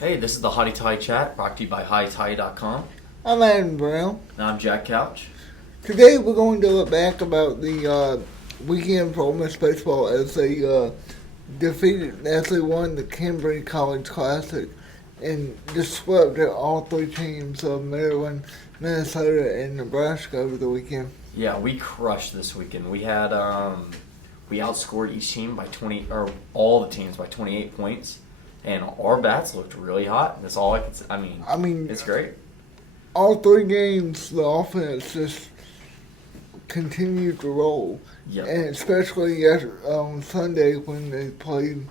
Hey, this is the Hotty Toddy Chat brought to you by HottyToddy.com. I'm Adam Brown. And I'm Jack Couch. Today we're going to look back about the weekend for Ole Miss baseball as they won the Cambria College Classic and just swept out all three teams of Maryland, Minnesota, and Nebraska over the weekend. Yeah, we crushed this weekend. We had we outscored each team by 20, or all the teams by 28 points, and our bats looked really hot. That's all I can say. I mean, it's great. All three games, the offense just continued to roll. Yep. And especially on Sunday when they played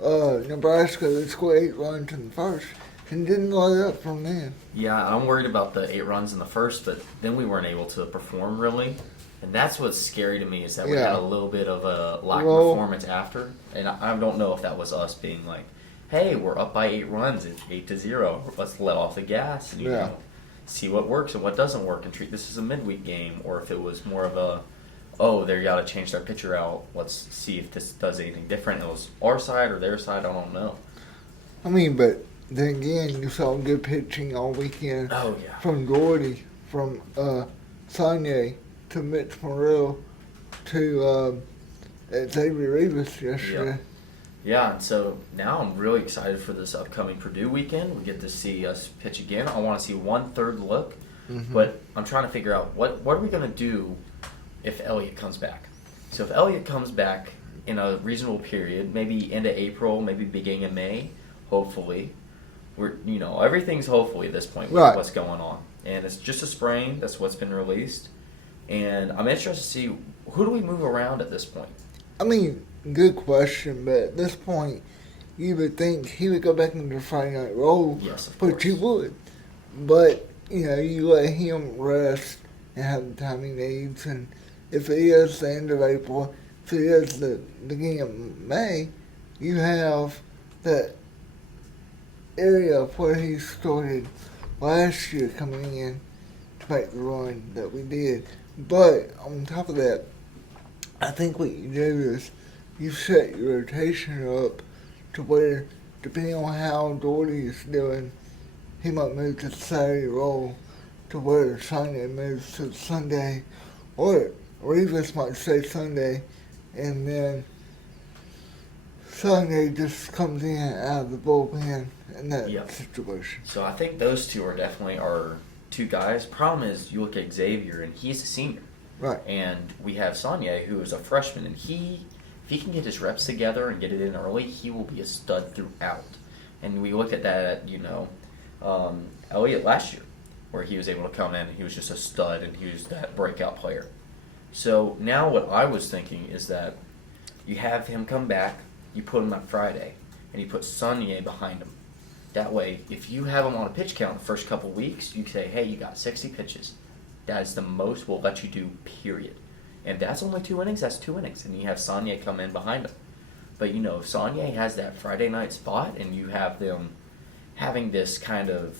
Nebraska, they scored 8 runs in the first and didn't let up from then. Yeah, I'm worried about the 8 runs in the first, but then we weren't able to perform really. And that's what's scary to me is that we had a little bit of a lack of performance after. And I don't know if that was us being like, hey, we're up by 8 runs, it's 8-0. Let's let off the gas and you know, see what works and what doesn't work and treat this as a midweek game. Or if it was more of a, oh, they got to change their pitcher out. Let's see if this does anything different. It was our side or their side. I don't know. I mean, but then again, you saw good pitching all weekend. Oh, yeah. From Gordy, from Sonye to Mitch Morrell to Xavier Rivas yesterday. Yep. Yeah, and so now I'm really excited for this upcoming Purdue weekend. We get to see us pitch again. I want to see one third look, but I'm trying to figure out what are we going to do if Elliott comes back. So if Elliott comes back in a reasonable period, maybe end of April, maybe beginning of May, hopefully, everything's hopefully at this point with what's going on. And it's just a sprain. That's what's been released. And I'm interested to see who do we move around at this point. I mean, good question, but at this point, you would think he would go back into the Friday night role. Yes, of course. But he would. But, you let him rest and have the time he needs. And if it is the end of April, if it is the beginning of May, you have that area where he started last year coming in to make the run that we did. But on top of that, I think what you do is you set your rotation up to where, depending on how Doherty is doing, he might move to the Saturday role to where Sunday moves to Sunday, or Rivas might stay Sunday, and then Sunday just comes in out of the bullpen in that situation. So I think those two are definitely our two guys. Problem is, you look at Xavier, and he's a senior. Right. And we have Sonye, who is a freshman, and if he can get his reps together and get it in early, he will be a stud throughout. And we looked at that at, Elliott last year, where he was able to come in and he was just a stud and he was that breakout player. So now what I was thinking is that you have him come back, you put him on Friday, and you put Sonye behind him. That way, if you have him on a pitch count the first couple weeks, you say, hey, you got 60 pitches. That is the most we'll let you do, period. And that's only 2 innings, that's 2 innings. And you have Sonye come in behind him. But, if Sonye has that Friday night spot and you have them having this kind of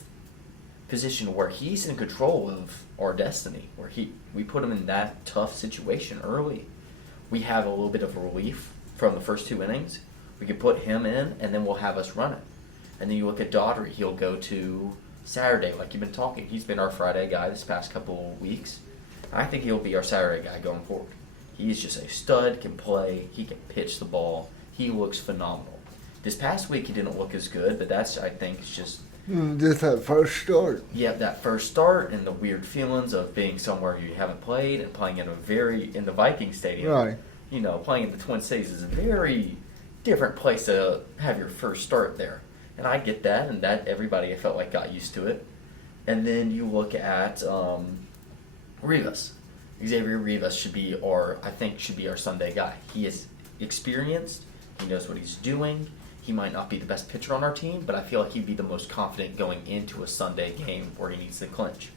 position where he's in control of our destiny, where we put him in that tough situation early, we have a little bit of relief from the first 2 innings. We can put him in, and then we'll have us run it. And then you look at Daugherty, he'll go to Saturday, like you've been talking. He's been our Friday guy this past couple of weeks. I think he'll be our Saturday guy going forward. He's just a stud, can play, he can pitch the ball. He looks phenomenal. This past week he didn't look as good, but that's, I think, is just that first start. Yeah, that first start and the weird feelings of being somewhere you haven't played and playing in the Viking Stadium. Right. Playing in the Twin Cities is a very different place to have your first start there. And I get that, and that everybody, I felt like, got used to it. And then you look at Rivas. Xavier Rivas should be our Sunday guy. He is experienced. He knows what he's doing. He might not be the best pitcher on our team, but I feel like he'd be the most confident going into a Sunday game where he needs to clinch.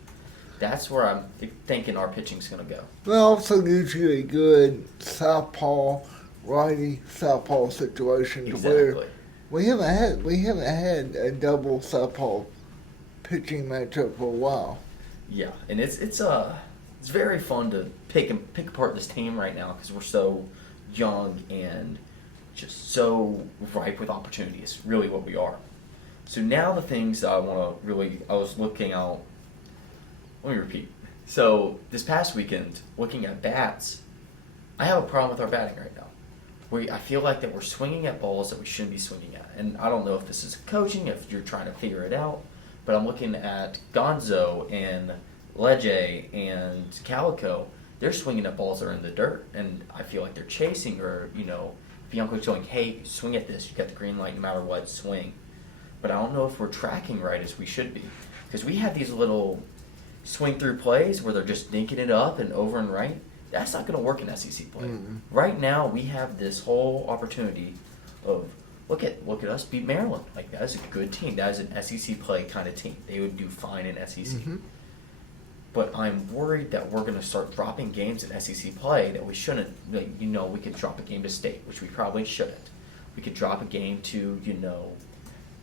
That's where I'm thinking our pitching's going to go. Well, also gives you a good righty southpaw situation to where we haven't had a double southpaw pitching matchup for a while. Yeah, and it's very fun to pick apart this team right now because we're so young and just so ripe with opportunity. It's really what we are. So now the things that I want to really, I was looking out. Let me repeat. So this past weekend, looking at bats, I have a problem with our batting right now. I feel like that we're swinging at balls that we shouldn't be swinging at. And I don't know if this is coaching, if you're trying to figure it out, but I'm looking at Gonzo and Leje and Calico. They're swinging at balls that are in the dirt, and I feel like they're chasing, or, Bianco's going, hey, swing at this. You got the green light no matter what, swing. But I don't know if we're tracking right as we should be. Because we have these little swing through plays where they're just dinking it up and over and right. That's not going to work in SEC play. Mm-hmm. Right now, we have this whole opportunity of, look at us beat Maryland. Like, that is a good team. That is an SEC play kind of team. They would do fine in SEC. Mm-hmm. But I'm worried that we're going to start dropping games in SEC play that we shouldn't. Like, we could drop a game to State, which we probably shouldn't. We could drop a game to,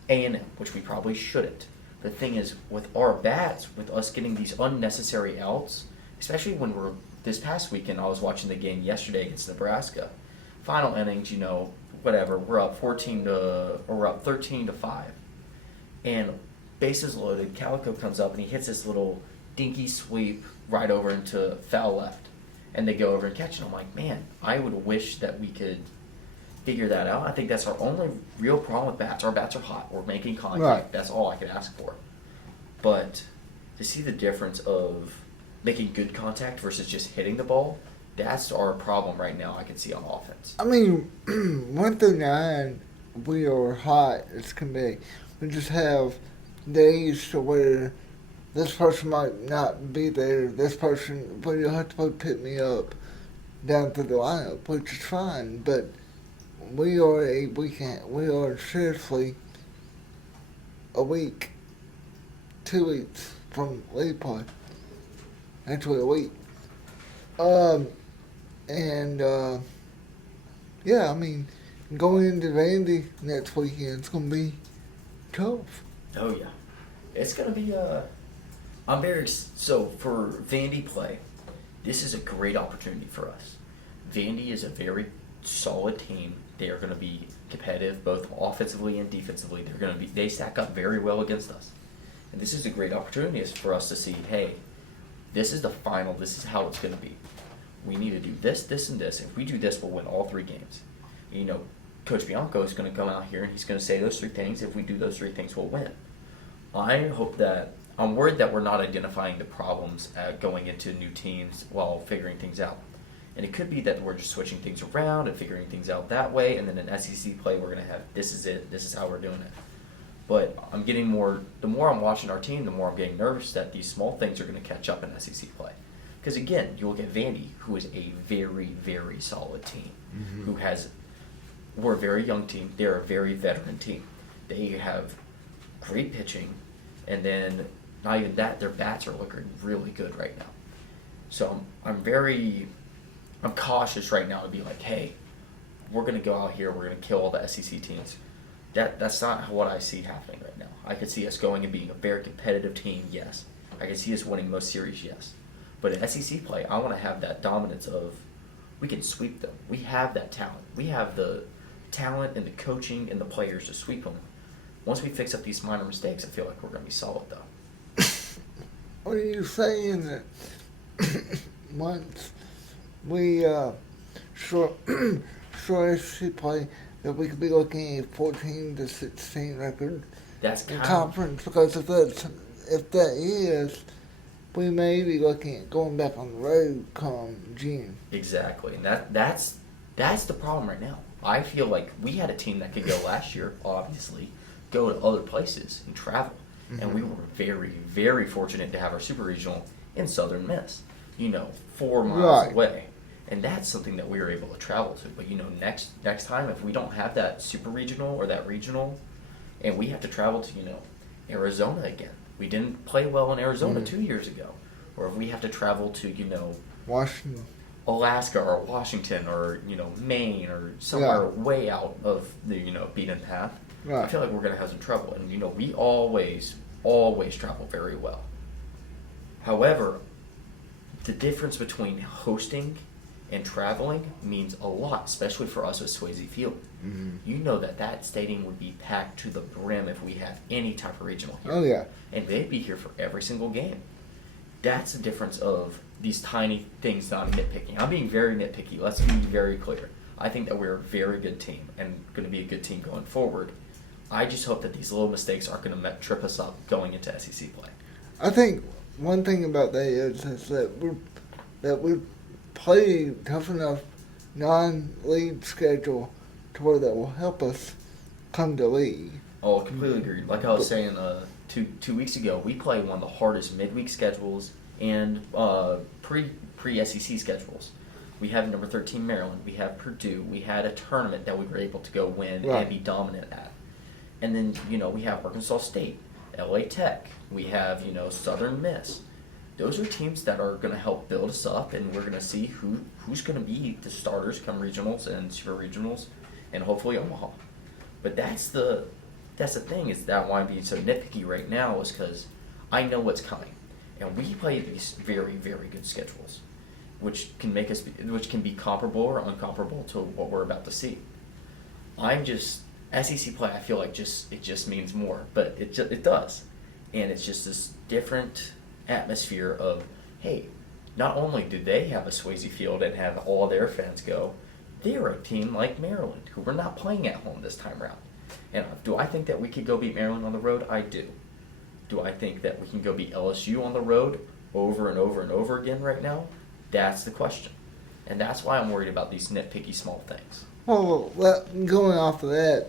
A&M, which we probably shouldn't. The thing is, with our bats, with us getting these unnecessary outs, especially when this past weekend, I was watching the game yesterday against Nebraska. Final innings, whatever, we're up 13-5. And bases loaded, Calico comes up and he hits this little dinky sweep right over into foul left. And they go over and catch it. I'm like, man, I would wish that we could figure that out. I think that's our only real problem with bats. Our bats are hot. We're making contact. Right. That's all I could ask for. But to see the difference of making good contact versus just hitting the ball, that's our problem right now I can see on offense. I mean, 1 through 9, we are hot as can be. We just have days to where this person might not be there. This person, but you'll have to pick me up down through the lineup, which is fine. But we are seriously a week, 2 weeks from league play. Actually, a week. Yeah, I mean, going into Vandy next weekend, it's going to be tough. Oh, yeah. It's going to be, so for Vandy play, this is a great opportunity for us. Vandy is a very solid team. They are going to be competitive both offensively and defensively. They stack up very well against us. And this is a great opportunity for us to see, hey, this is the final. This is how it's going to be. We need to do this, this, and this. If we do this, we'll win all 3 games. Coach Bianco is going to come out here and he's going to say those 3 things. If we do those 3 things, we'll win. I'm worried that we're not identifying the problems going into new teams while figuring things out. And it could be that we're just switching things around and figuring things out that way. And then in SEC play, we're going to have, this is it. This is how we're doing it. But I'm getting the more I'm watching our team, the more I'm getting nervous that these small things are going to catch up in SEC play. Because again, you look at Vandy, who is a very, very solid team, we're a very young team. They're a very veteran team. They have great pitching, and then not even that, their bats are looking really good right now. So I'm cautious right now to be like, hey, we're going to go out here, we're going to kill all the SEC teams. That's not what I see happening right now. I could see us going and being a very competitive team, yes. I could see us winning most series, yes. But in SEC play, I want to have that dominance of we can sweep them. We have that talent. We have the talent and the coaching and the players to sweep them. Once we fix up these minor mistakes, I feel like we're going to be solid, though. Are you saying that once we short SEC play, that we could be looking at 14-16 record in conference? Because if that is, we may be looking at going back on the road come June. Exactly, and that's the problem right now. I feel like we had a team that could go last year, obviously, go to other places and travel. Mm-hmm. And we were very, very fortunate to have our super regional in Southern Miss, 4 miles away. And that's something that we were able to travel to. But, next time, if we don't have that super regional or that regional, and we have to travel to, Arizona again. We didn't play well in Arizona 2 years ago. Or if we have to travel to, Washington, Alaska or Washington or, Maine or somewhere way out of the, beaten path, I feel like we're going to have some trouble. And, we always travel very well. However, the difference between hosting And traveling means a lot, especially for us at Swayze Field. Mm-hmm. You know that stadium would be packed to the brim if we have any type of regional here. Oh, yeah. And they'd be here for every single game. That's the difference of these tiny things that I'm nitpicking. I'm being very nitpicky. Let's be very clear. I think that we're a very good team and going to be a good team going forward. I just hope that these little mistakes aren't going to trip us up going into SEC play. I think one thing about that is that we play tough enough non-league schedule to where that will help us come to league. Oh, completely agreed. Like I was saying two weeks ago, we play one of the hardest midweek schedules and pre-SEC schedules. We have number 13 Maryland. We have Purdue. We had a tournament that we were able to go win and be dominant at. And then, we have Arkansas State, LA Tech. We have, Southern Miss. Those are teams that are going to help build us up, and we're going to see who's going to be the starters come regionals and super regionals, and hopefully Omaha. But that's the thing, is that why I'm being so nitpicky right now is because I know what's coming, and we play these very, very good schedules, which can be comparable or uncomparable to what we're about to see. SEC play, I feel like it just means more, but it does, and it's just this different atmosphere of, hey, not only do they have a Swayze Field and have all their fans go, they're a team like Maryland who we're not playing at home this time around. And do I think that we could go beat Maryland on the road? I do. Do I think that we can go beat LSU on the road over and over and over again right now? That's the question. And that's why I'm worried about these nitpicky small things. Well, going off of that,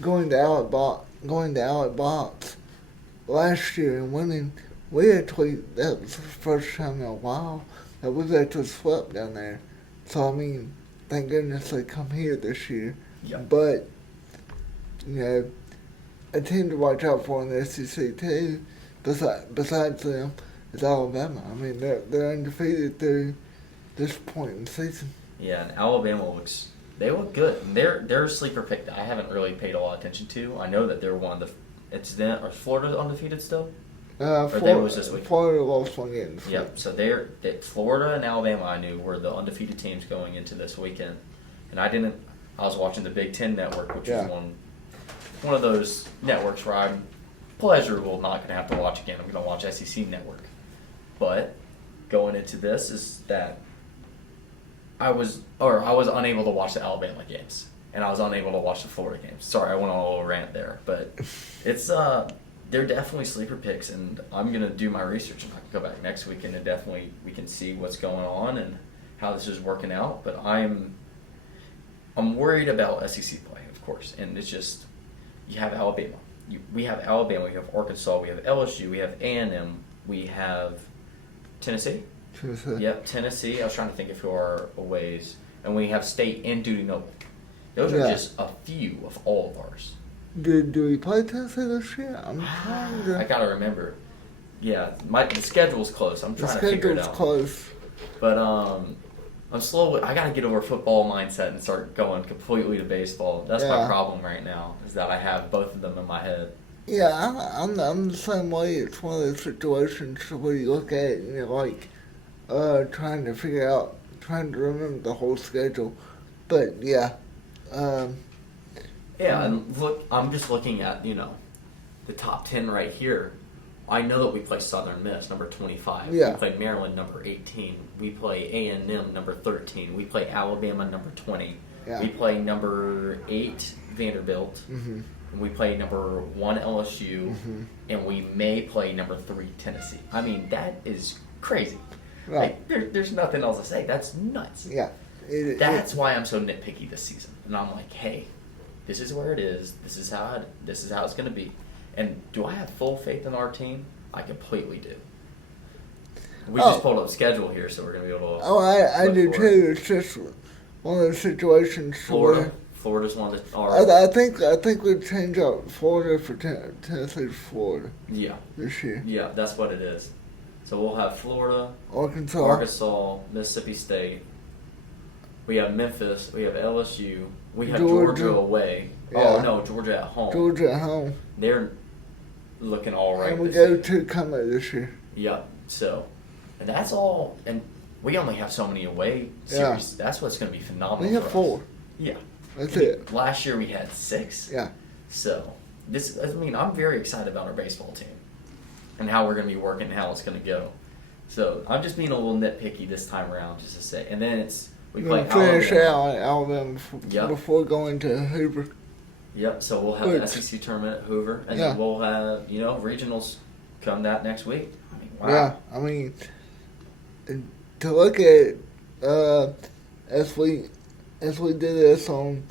going to Outlet Box last year and winning, that was the first time in a while that we've actually swept down there. So, I mean, thank goodness they come here this year. Yep. But, a team to watch out for in the SEC too, besides them, is Alabama. I mean, they're undefeated through this point in the season. Yeah, and Alabama they look good. They're a sleeper pick that I haven't really paid a lot of attention to. I know that they're one of the. Are Florida undefeated still? They lose this week. Florida lost one game. Yep. So Florida and Alabama, I knew, were the undefeated teams going into this weekend, and I was watching the Big Ten Network, which is one of those networks where I'm pleasurable not going to have to watch again. I'm going to watch SEC Network. But going into this is that I was unable to watch the Alabama games, and I was unable to watch the Florida games. Sorry, I went on a little rant there, but it's they're definitely sleeper picks, and I'm gonna do my research, and I can go back next week and definitely we can see what's going on and how this is working out. But I'm worried about SEC play, of course, and it's just you have Alabama, we have Arkansas, we have LSU, we have A&M, we have Tennessee. Yep, Tennessee. I was trying to think of who are aways, and we have State and Duty Noble. Those are just a few of all of ours. Do we play Tennessee this year? I'm trying to. I gotta remember. Yeah, the schedule's close. I'm trying to figure it out. The schedule's close. But I'm slowly. I gotta get over football mindset and start going completely to baseball. That's my problem right now. Is that I have both of them in my head. Yeah, I'm the same way. It's one of those situations where you look at it and you're like, trying to remember the whole schedule. But yeah. And look, I'm just looking at, the top 10 right here. I know that we play Southern Miss, number 25. Yeah. We play Maryland, number 18. We play A&M, number 13. We play Alabama, number 20. Yeah. We play number 8, Vanderbilt. Mm-hmm. And we play number 1, LSU. Mm-hmm. And we may play number 3, Tennessee. I mean, that is crazy. Right. Like, there's nothing else to say. That's nuts. Yeah. That's why I'm so nitpicky this season. And I'm like, hey, this is where it is. This is how it's going to be. And do I have full faith in our team? I completely do. We just pulled up schedule here, so we're going to be able to. Oh, I do too. It's just one of those situations. Florida's one that are. I think we'd change out Florida for Tennessee to Florida. Yeah. This year. Yeah, that's what it is. So we'll have Florida, Arkansas, Mississippi State. We have Memphis. We have LSU. We have Georgia away. Yeah. Oh no, Georgia at home. Georgia at home. They're looking all right. And we go to Cambria this year. Yep. So, and that's all. And we only have so many away Yeah. series. That's what's going to be phenomenal. We have for us. 4. Yeah. That's it. Last year we had 6. Yeah. So I'm very excited about our baseball team and how we're going to be working and how it's going to go. So I'm just being a little nitpicky this time around, just to say. And then we We're play gonna finish Alabama. out at Alabama Yep. before going to Hoover. Yep. So we'll have the Which- SEC tournament at Hoover, and Yeah. then we'll have regionals come that next week. I mean, wow. Yeah, I mean, to look at as we did this on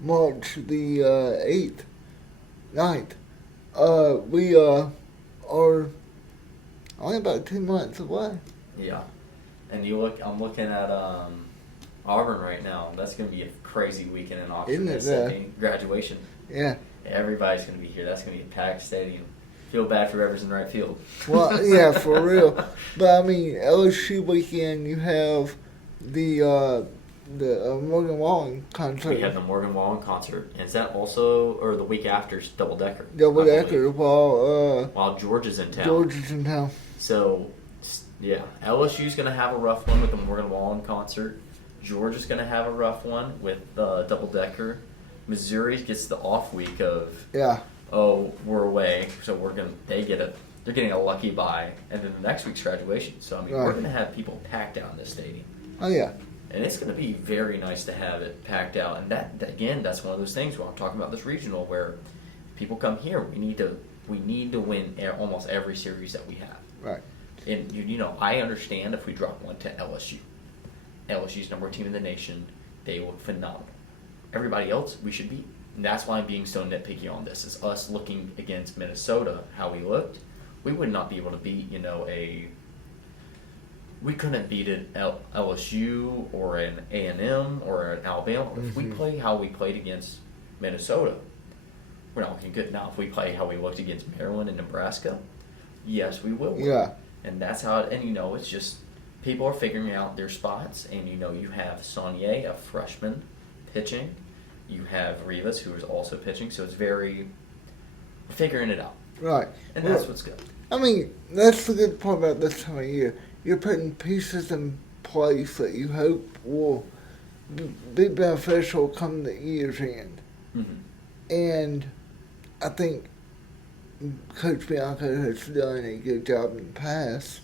March the 8th, 9th, we are only about 2 months away. Yeah. And I'm looking at Auburn right now. That's going to be a crazy weekend in Oxford. Isn't it, Mississippi. Graduation. Yeah. Everybody's going to be here. That's going to be a packed stadium. Feel bad for whoever's in right field. Well, yeah, for real. But I mean, LSU weekend, you have the Morgan Wallen concert. We have the Morgan Wallen concert. And is that also, or the week after, is Double Decker? Double I believe. Decker While George is in town. George is in town. So, yeah, LSU's going to have a rough one with the Morgan Wallen concert. Georgia's going to have a rough one with Double Decker. Missouri gets the off week of we're away, so they're getting a lucky bye, and then the next week's graduation. So I mean, we're going to have people packed out in this stadium. Oh yeah. And it's going to be very nice to have it packed out. And that again, that's one of those things where I'm talking about this regional where people come here. We need to win almost every series that we have. Right. And I understand if we drop one to LSU. LSU's number 1 team in the nation. They look phenomenal. Everybody else, we should beat. And that's why I'm being so nitpicky on this. Is us looking against Minnesota, how we looked. We would not be able to beat, we couldn't beat an LSU or an A&M or an Alabama. If we play how we played against Minnesota, we're not looking good. Now, if we play how we looked against Maryland and Nebraska, yes, we will win. Yeah. And that's how, it's just people are figuring out their spots. And, you have Saunier, a freshman, pitching. You have Rivas, who is also pitching. So it's we're figuring it out. Right. And that's what's good. I mean, that's the good part about this time of year. You're putting pieces in place that you hope will be beneficial come the year's end. Mm-hmm. And I think Coach Bianco has done a good job in the past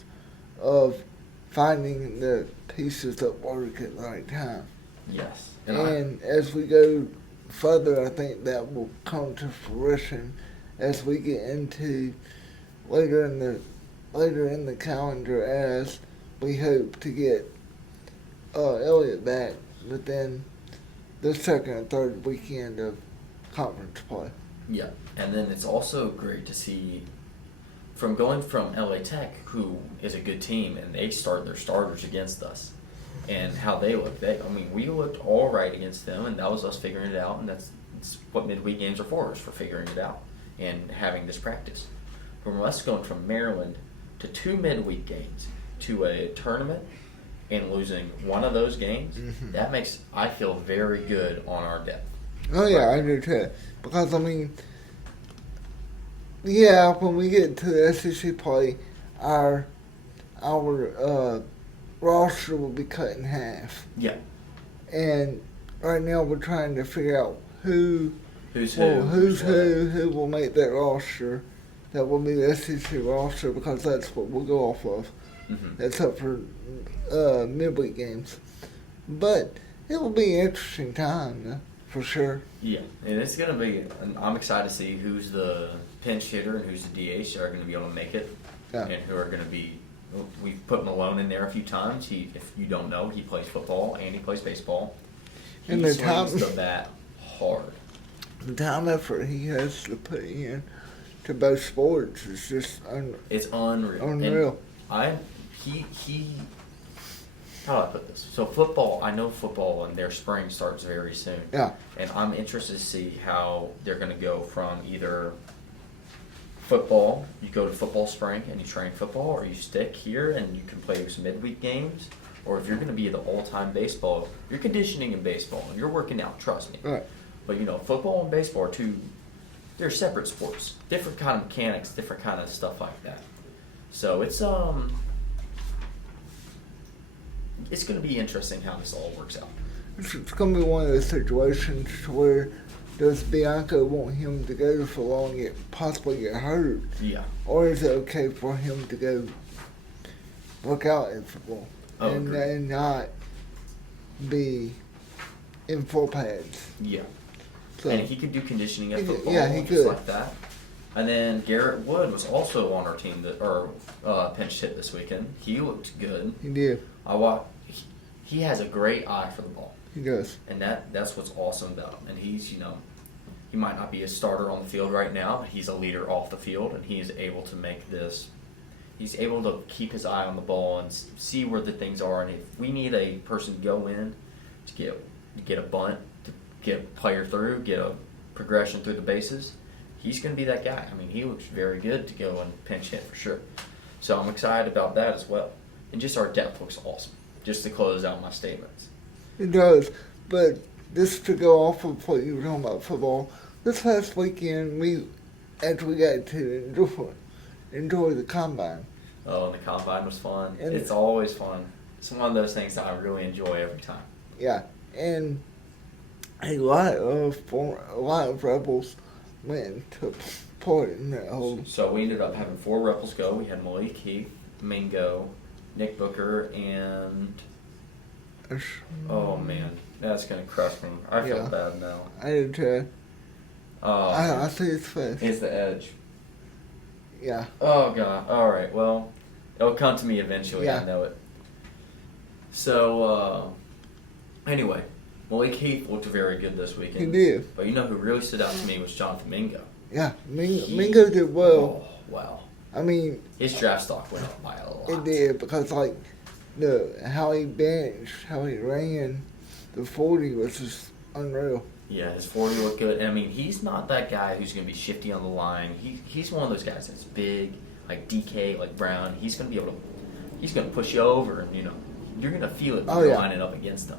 of finding the pieces that work at the right time. Yes. And as we go further, I think that will come to fruition as we get into later in the calendar, as we hope to get Elliott back within the second and third weekend of conference play. Yeah, and then it's also great to see going from LA Tech, who is a good team, and they start their starters against us, and how they look. We looked all right against them, and that was us figuring it out, and that's what midweek games are for figuring it out and having this practice. From us going from Maryland to 2 midweek games to a tournament and losing one of those games, that makes I feel very good on our depth. Oh yeah, I do too. Because when we get to the SEC play, our roster will be cut in half. Yeah. And right now we're trying to figure out who will make that roster. That will be the SEC roster, because that's what we'll go off of. Mm-hmm. That's up for midweek games. But it will be an interesting time, for sure. Yeah, and it's going to be, I'm excited to see who's the pinch hitter and who's the DH that are going to be able to make it, and who are going to be, we've put Malone in there a few times. If you don't know, he plays football and he plays baseball. He swings the bat hard. The time effort he has to put in to both sports is just it's unreal. Unreal. And how do I put this? So football, I know football and their spring starts very soon. Yeah. And I'm interested to see how they're going to go from either football, you go to football spring and you train football, or you stick here and you can play some midweek games, or if you're going to be the all-time baseball, you're conditioning in baseball and you're working out, trust me. Right. But football and baseball are they're separate sports, different kind of mechanics, different kind of stuff like that. So it's it's going to be interesting how this all works out. It's going to be one of those situations where does Bianco want him to go for long and possibly get hurt? Yeah. Or is it okay for him to go work out in football Agreed. and not be in full pads? Yeah. So, And he could do conditioning at football, he just could. like that. And then Garrett Wood was also on our team pinch hit this weekend. He looked good. He did. He has a great eye for the ball. He does. And that's what's awesome about him. And he's, he might not be a starter on the field right now, but he's a leader off the field, and he is able to make this. He's able to keep his eye on the ball and see where the things are. And if we need a person to go in to get a bunt, to get a player through, get a progression through the bases, he's going to be that guy. I mean, he looks very good to go and pinch hit for sure. So I'm excited about that as well. And just our depth looks awesome, just to close out my statements. It does. But just to go off of what you were talking about football, this past weekend we actually got to enjoy the combine. Oh, and the combine was fun. And it's always fun. It's one of those things that I really enjoy every time. Yeah, and a lot of Rebels went to part in that whole. So we ended up having 4 Rebels go. We had Malik Heath, Mingo, Nick Booker, and oh man, that's gonna crush me. I feel bad now. I did too. I see his face. It's the edge. Yeah. Oh god. All right. Well, it'll come to me eventually. Yeah. I know it. So anyway, Malik Heath looked very good this weekend. He did. But you know who really stood out to me was Jonathan Mingo. Yeah, Mingo did well. Oh wow. I mean, His draft stock went up by a lot. it did because how he benched, how he ran, the 40 was just unreal. Yeah, his 40 looked good. And I mean, he's not that guy who's going to be shifty on the line. He's one of those guys that's big, like DK, like Brown. He's going to push you over, and you're going to feel it when you're lining up against him.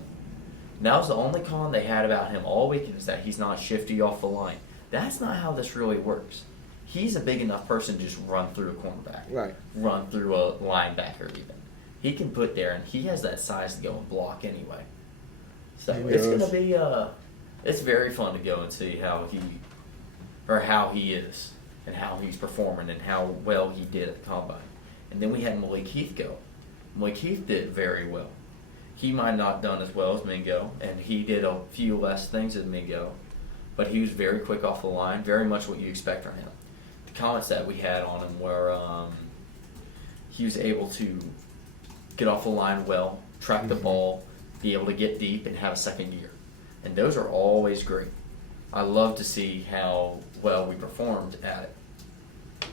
And that was the only con they had about him all weekend, is that he's not shifty off the line. That's not how this really works. He's a big enough person to just run through a cornerback, right? Run through a linebacker even. He can put there, and he has that size to go and block anyway. So it's going to be it's very fun to go and see how he is and how he's performing and how well he did at the combine. And then we had Malik Heath go. Malik Heath did very well. He might not have done as well as Mingo, and he did a few less things than Mingo, but he was very quick off the line, very much what you expect from him. The comments that we had on him were he was able to get off the line well, track the ball, be able to get deep, and have a second gear. And those are always great. I love to see how well we performed at it.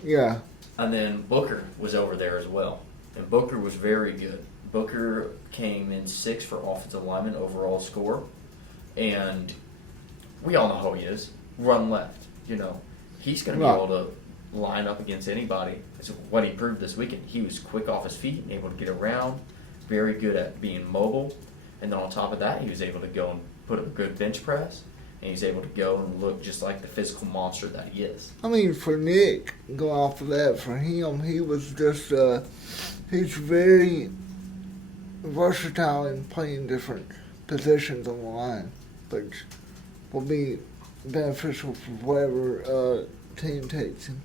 Yeah. And then Booker was over there as well. And Booker was very good. Booker came in 6th for offensive lineman overall score. And we all know how he is. Run left. He's going to be able to line up against anybody. That's what he proved this weekend. He was quick off his feet and able to get around. Very good at being mobile. And then on top of that, he was able to go and put up a good bench press, and he's able to go and look just like the physical monster that he is. I mean, for Nick, going off of that, for him, he was just, he's very versatile in playing different positions on the line, which will be beneficial for whatever team takes him.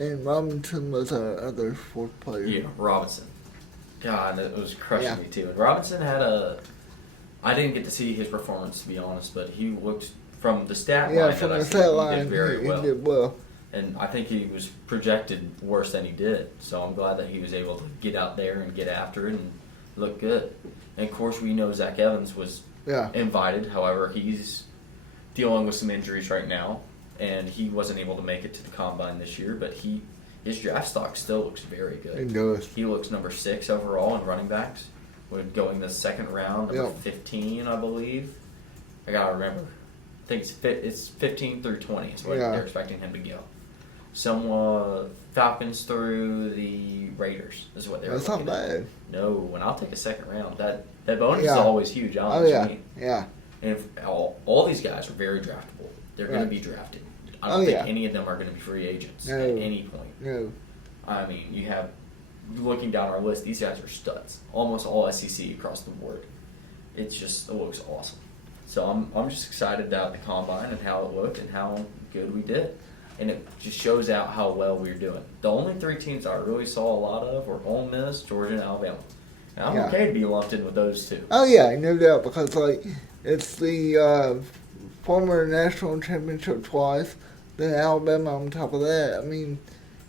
And Robinson was our other 4th player. Yeah, Robinson. God, it was crushing me too. And Robinson had I didn't get to see his performance, to be honest, but he looked, from the stat line from that the I stat see, line, he did very well. He did well. And I think he was projected worse than he did. So I'm glad that he was able to get out there and get after it and look good. And of course, we know Zach Evans was invited. However, he's dealing with some injuries right now, and he wasn't able to make it to the combine this year. But his draft stock still looks very good. It does. He looks number 6 overall in running backs. We're going the 2nd round, number 15, I believe. I gotta remember. I think it's 15 through 20 is what they're expecting him to go. Some Falcons through the Raiders is what they're. That's not bad. No, and I'll take a 2nd round. That bonus is always huge. Yeah. And all these guys are very draftable. They're going to be drafted. I don't think any of them are going to be free agents at any point. No. I mean, you have looking down our list, these guys are studs. Almost all SEC across the board. It looks awesome. So I'm just excited about the combine and how it looked and how good we did. And it just shows out how well we're doing. The only 3 teams I really saw a lot of were Ole Miss, Georgia, and Alabama. And I'm okay to be lumped in with those 2. Oh yeah, no doubt, because like it's the former national championship twice, then Alabama on top of that. I mean,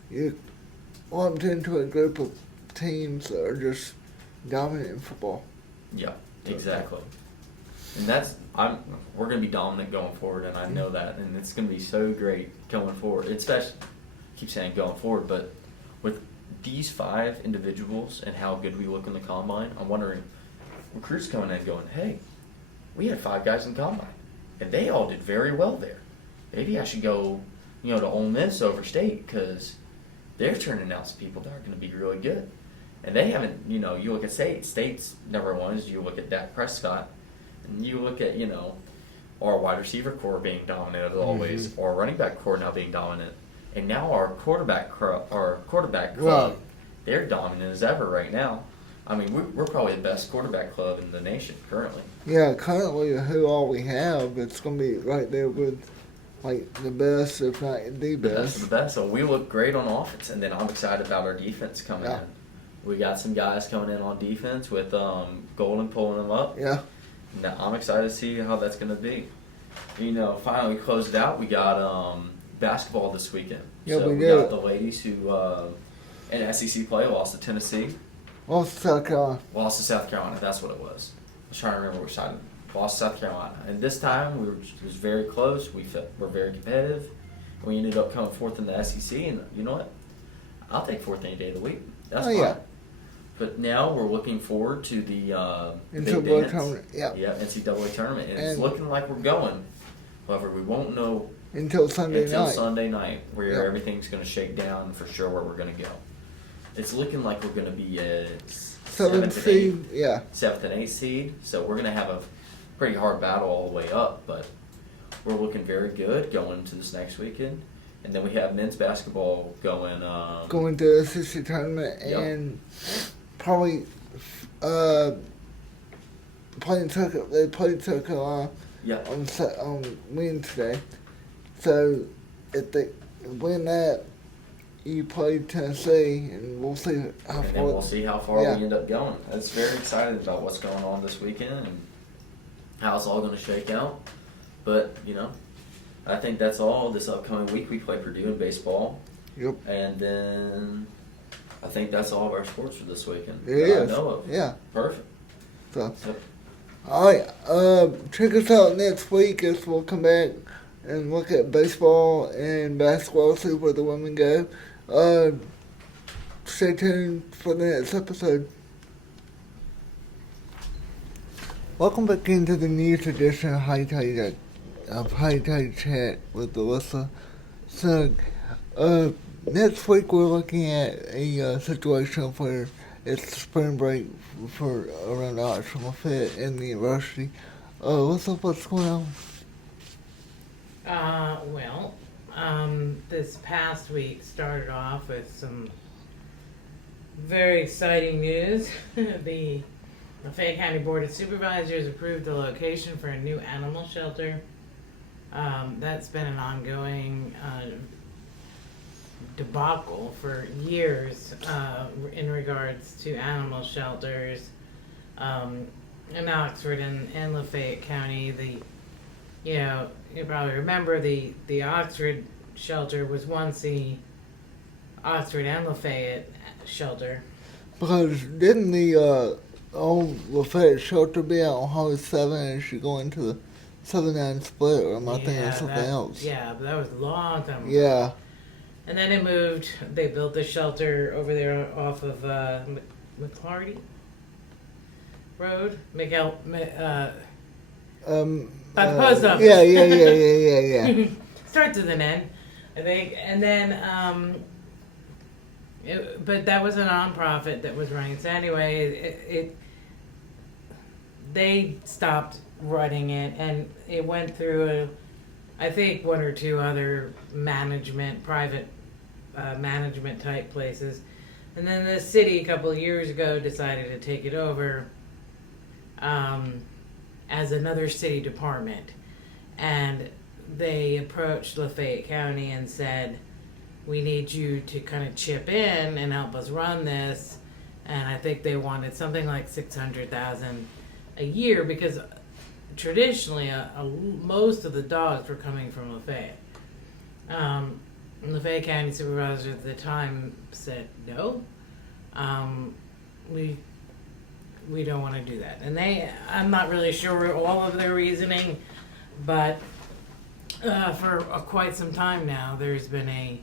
you lumped into a group of teams that are just dominant in football. Yeah, exactly. And we're going to be dominant going forward, and I know that, and it's going to be so great going forward. Especially, I keep saying going forward, but with these 5 individuals and how good we look in the combine, I'm wondering, recruits coming in going, hey, we had 5 guys in combine, and they all did very well there. Maybe I should go, to Ole Miss over State, because they're turning out some people that are going to be really good. And they haven't, you look at State's number 1 is you look at Dak Prescott, and you look at, our wide receiver core being dominant as always, our running back core now being dominant, and now our quarterback club, they're dominant as ever right now. I mean, we're probably the best quarterback club in the nation currently. Yeah, currently who all we have, it's going to be right there with like the best, if not the best. The best of the best. So we look great on offense, and then I'm excited about our defense coming in. We got some guys coming in on defense with Golden pulling them up. Yeah. Now, I'm excited to see how that's going to be. Finally we closed it out. We got basketball this weekend. Yeah, so we got the ladies who in SEC play lost to Tennessee. Lost to South Carolina. Lost to South Carolina. That's what it was. I was trying to remember which side. Lost to South Carolina. And this time it was very close. We're very competitive. We ended up coming 4th in the SEC. And you know what? I'll take 4th any day of the week. That's fine. Yeah. But now we're looking forward to the NCAA tournament. Yeah. Yeah, NCAA tournament. And it's looking like we're going. However, we won't know until Sunday night where everything's going to shake down for sure where we're going to go. It's looking like we're going to be a 7th seed. Yeah. 7th and 8th seed. So we're going to have a pretty hard battle all the way up. But we're looking very good going to this next weekend. And then we have men's basketball going to the SEC tournament and probably playing they played South Carolina on Wednesday. So if they win that, you play Tennessee, and we'll see how far. And we'll see how far we end up going. I was very excited about what's going on this weekend and how it's all going to shake out. But I think that's all. This upcoming week we play Purdue in baseball. Yep. And then I think that's all of our sports for this weekend. It is. I know of. Yeah. Perfect. So, all right. Check us out next week as we'll come back and look at baseball and basketball, see where the women go. Stay tuned for the next episode. Welcome back into the news edition of Hotty Toddy Chat with Alyssa. So, next week we're looking at a situation where it's spring break for around October 5th in the university. What's going on? This past week started off with some very exciting news. The Lafayette County Board of Supervisors approved the location for a new animal shelter. That's been an ongoing debacle for years in regards to animal shelters in Oxford and Lafayette County. You probably remember the Oxford shelter was once the Oxford and Lafayette shelter. Because didn't the old Lafayette shelter be out on Highway 7 and she go into the 7-9 split, or am I thinking of something else? Yeah, but that was a long time ago. Yeah. And then it moved. They built the shelter over there off of McClarty Road. By the post office. Yeah. Starts with an N, I think. And then, but that was a nonprofit that was running. So anyway, they stopped running it, and it went through I think one or two other private management type places. And then the city a couple of years ago decided to take it over as another city department. And they approached Lafayette County and said, we need you to kind of chip in and help us run this. And I think they wanted something like $600,000 a year because traditionally most of the dogs were coming from Lafayette. Lafayette County supervisor at the time said no, we don't want to do that. And I'm not really sure all of their reasoning, but for quite some time now, there's been a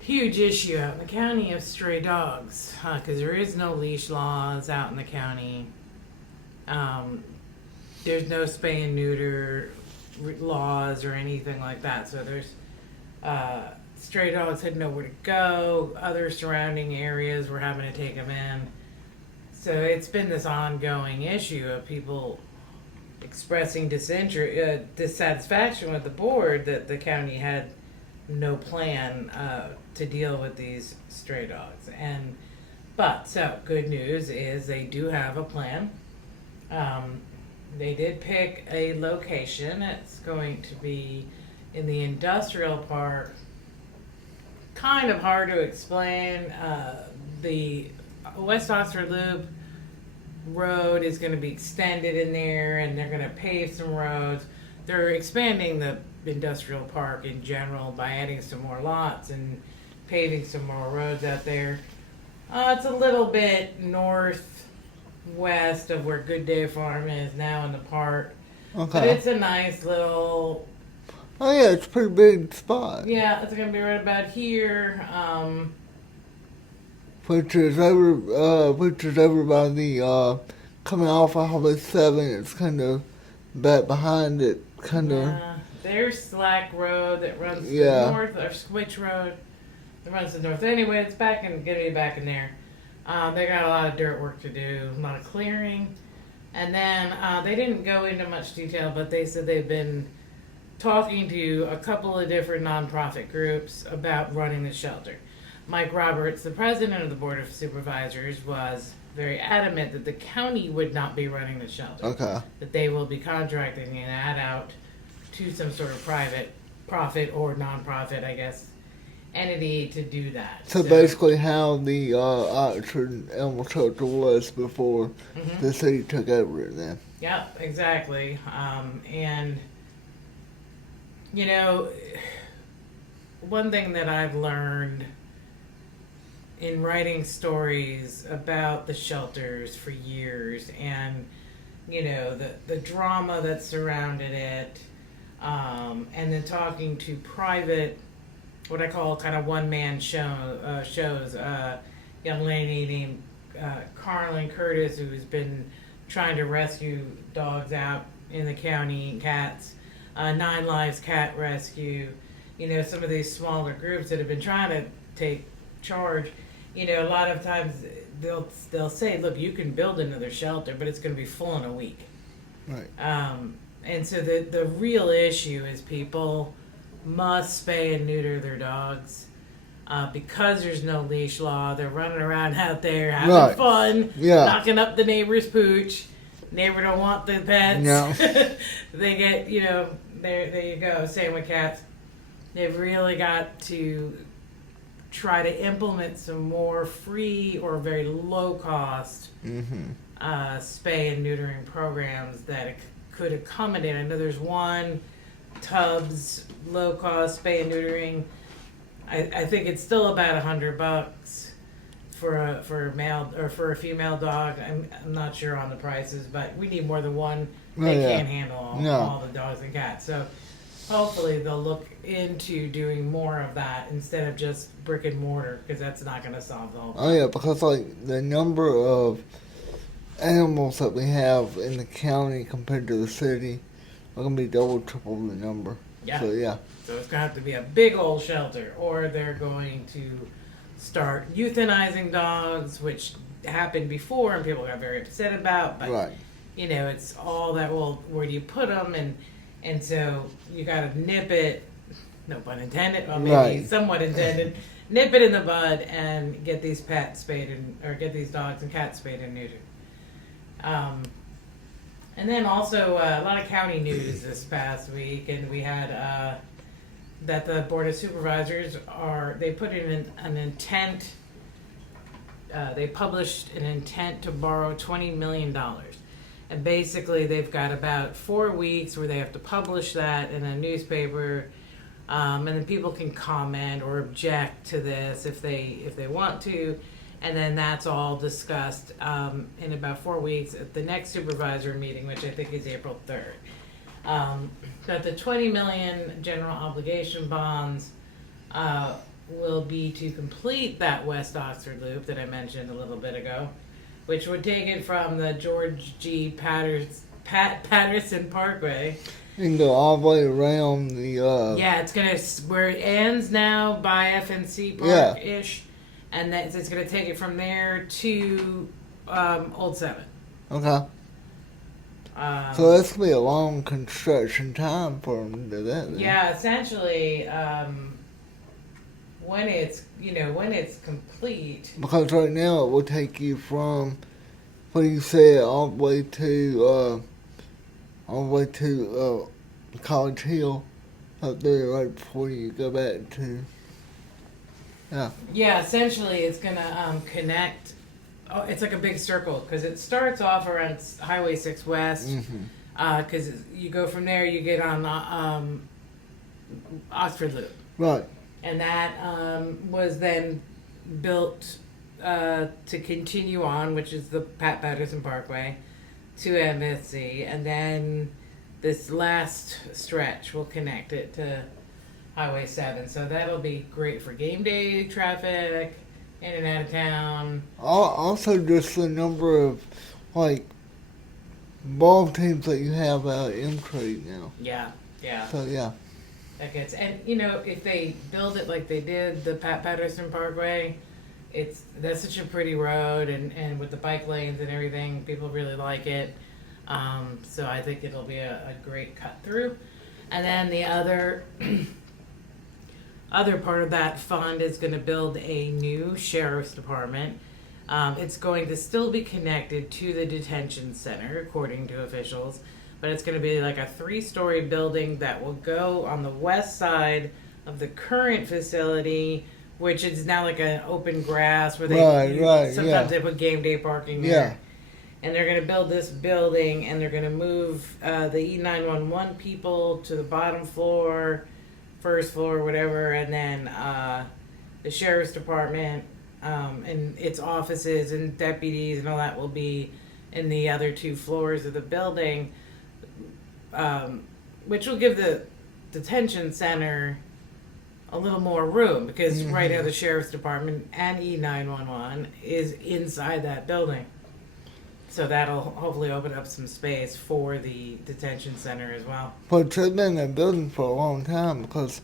huge issue out in the county of stray dogs because there is no leash laws out in the county. There's no spay and neuter laws or anything like that. So there's stray dogs had nowhere to go. Other surrounding areas were having to take them in. So it's been this ongoing issue of people expressing dissatisfaction with the board that the county had no plan to deal with these stray dogs. So good news is they do have a plan. They did pick a location. It's going to be in the industrial park. Kind of hard to explain. The West Oxford Loop road is going to be extended in there, and they're going to pave some roads. They're expanding the industrial park in general by adding some more lots and paving some more roads out there. It's a little bit northwest of where Good Day Farm is now in the park. Okay. But it's a nice little... Oh yeah, it's a pretty big spot. Yeah, it's going to be right about here. Which is over by the, coming off of Highway 7. It's kind of back behind it, kind of. There's Slack Road that runs to Yeah. the north, or Switch Road that runs to the north. Anyway, it's gonna be back in there. They got a lot of dirt work to do, a lot of clearing. And then they didn't go into much detail, but they said they've been talking to a couple of different nonprofit groups about running the shelter. Mike Roberts, the president of the Board of Supervisors, was very adamant that the county would not be running the shelter. Okay. That they will be contracting that out to some sort of private profit or nonprofit, I guess, entity to do that. So basically how the Oxford Animal Shelter was before the city took over it then. Yep, exactly. And, you know, one thing that I've learned in writing stories about the shelters for years and, you know, the drama that surrounded it, and then talking to private, what I call kind of one-man shows, young lady named Carlin Curtis, who's been trying to rescue dogs out in the county, cats, 9 Lives Cat Rescue, you know, some of these smaller groups that have been trying to take charge. You know, a lot of times they'll say, look, you can build another shelter, but it's going to be full in a week. Right. And so the real issue is people must spay and neuter their dogs because there's no leash law. They're running around out there having fun, knocking up the neighbor's pooch. Neighbor don't want the pets. No. They get, you know, there you go. Same with cats. They've really got to try to implement some more free or very low cost spay and neutering programs that could accommodate. I know there's one, Tubbs, low cost spay and neutering. I think it's still about $100 for a male or for a female dog. I'm not sure on the prices, but we need more than one. They can't handle all the dogs and cats. So hopefully they'll look into doing more of that instead of just brick and mortar, because that's not going to solve the whole problem. Oh yeah, because like the number of animals that we have in the county compared to the city are going to be double, triple the number. Yeah. So yeah. So it's going to have to be a big old shelter, or they're going to start euthanizing dogs, which happened before and people got very upset about. But, you know, it's all that, well, where do you put them? And so you got to nip it, no pun intended, or maybe somewhat intended, nip it in the bud and get these get these dogs and cats spayed and neutered. And then also a lot of county news this past week, and we had that the Board of Supervisors they put in an intent. They published an intent to borrow $20 million. And basically, they've got about 4 weeks where they have to publish that in a newspaper, and then people can comment or object to this if they want to, and then that's all discussed in about 4 weeks at the next supervisor meeting, which I think is April 3rd. But the $20 million general obligation bonds will be to complete that West Oxford Loop that I mentioned a little bit ago, which would take it from the George G. Patterson Parkway. And go all the way around the... Yeah, it's going to, where it ends now by FNC Park-ish, and then it's going to take it from there to Old 7. Okay. So that's going to be a long construction time for them to do that. Then. Yeah, essentially, when it's complete. Because right now it will take you from, what do you say, all the way to College Hill, up there right before you go back to. Yeah. Yeah, essentially it's gonna connect. Oh, it's like a big circle because it starts off around Highway 6 West. Because you go from there, you get on Oxford Loop. Right. And that was then built to continue on, which is the Pat Patterson Parkway, to MSC, and then this last stretch will connect it to Highway 7. So that'll be great for game day traffic, in and out of town. Also, just the number of, ball teams that you have out in Crete now. Yeah. So, yeah. That gets, and if they build it like they did the Pat Patterson Parkway, that's such a pretty road, and with the bike lanes and everything, people really like it. So I think it'll be a great cut through. And then the other part of that fund is going to build a new sheriff's department. It's going to still be connected to the detention center, according to officials. But it's going to be like a 3-story building that will go on the west side of the current facility, which is now like an open grass where sometimes they put game day parking there. Yeah. And they're going to build this building, and they're going to move the E911 people to the bottom floor, first floor, whatever, and then the sheriff's department and its offices and deputies and all that will be in the other 2 floors of the building. Which will give the detention center a little more room because right now the sheriff's department and E911 is inside that building. So that'll hopefully open up some space for the detention center as well. But it's been in that building for a long time because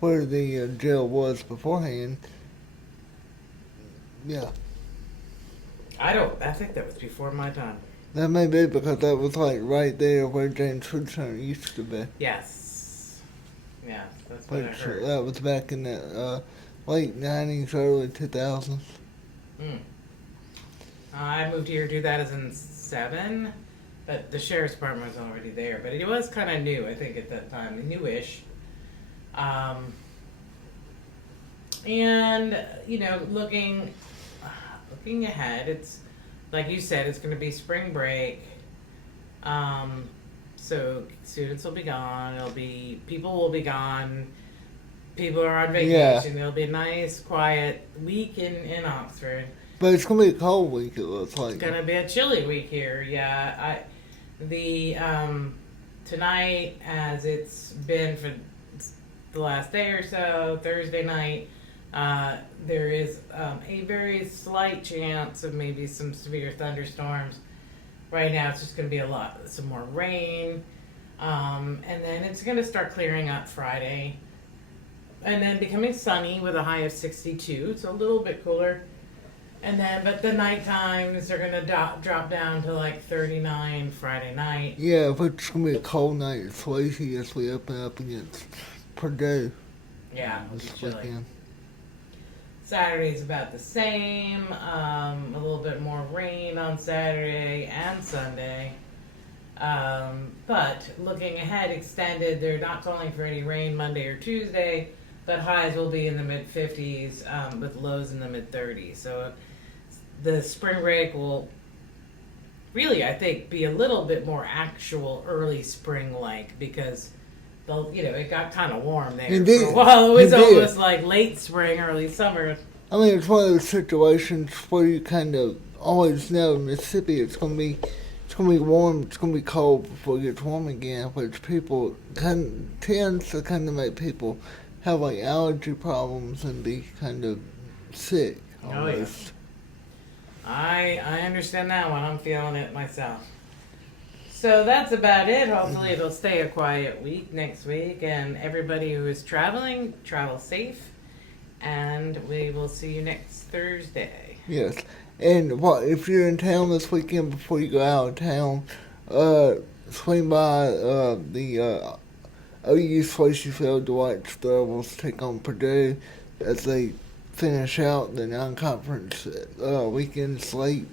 where the jail was beforehand. Yeah. I think that was before my time. That may be because that was right there where James Food Center used to be. Yes. Yeah, that's what I heard. That was back in the late 90s, early 2000s. I moved here in 2007, but the sheriff's department was already there. But it was kind of new, I think, at that time, newish. And looking ahead, it's like you said, it's going to be spring break. So students will be gone. People will be gone. People are on vacation. It'll be a nice, quiet week in Oxford. But it's going to be a cold week, it looks like. It's going to be a chilly week here, yeah. Tonight, as it's been for the last day or so, Thursday night, there is a very slight chance of maybe some severe thunderstorms. Right now, it's just going to be some more rain. And then it's going to start clearing up Friday. And then becoming sunny with a high of 62, so a little bit cooler. But the night times are going to drop down to 39 Friday night. Yeah, but it's going to be a cold night. It's lazy as we open up against Purdue. Yeah, it'll be chilly. Saturday's about the same. A little bit more rain on Saturday and Sunday. But looking ahead, extended, they're not calling for any rain Monday or Tuesday, but highs will be in the mid 50s with lows in the mid 30s. So the spring break will really, I think, be a little bit more actual early spring like because it got kind of warm there It did. for a while. It was It did. almost like late spring, early summer. I mean, it's one of those situations where you kind of always know in Mississippi it's gonna be warm, it's gonna be cold before it gets warm again, which people tends to kind of make people have like allergy problems and be kind of sick almost. I understand that one. I'm feeling it myself. So that's about it. Hopefully it'll stay a quiet week next week, and everybody who is traveling, travel safe, and we will see you next Thursday. Yes. And if you're in town this weekend before you go out of town, swing by the OU Swayze Field to watch the Rebels take on Purdue as they finish out the non-conference weekend slate.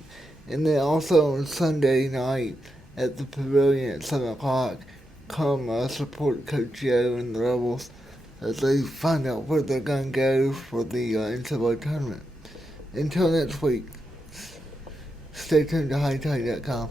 And then also on Sunday night at the Pavilion at 7 o'clock, come support Coach Joe and the Rebels as they find out where they're going to go for the NCAA tournament. Until next week, stay tuned to HottyToddy.com.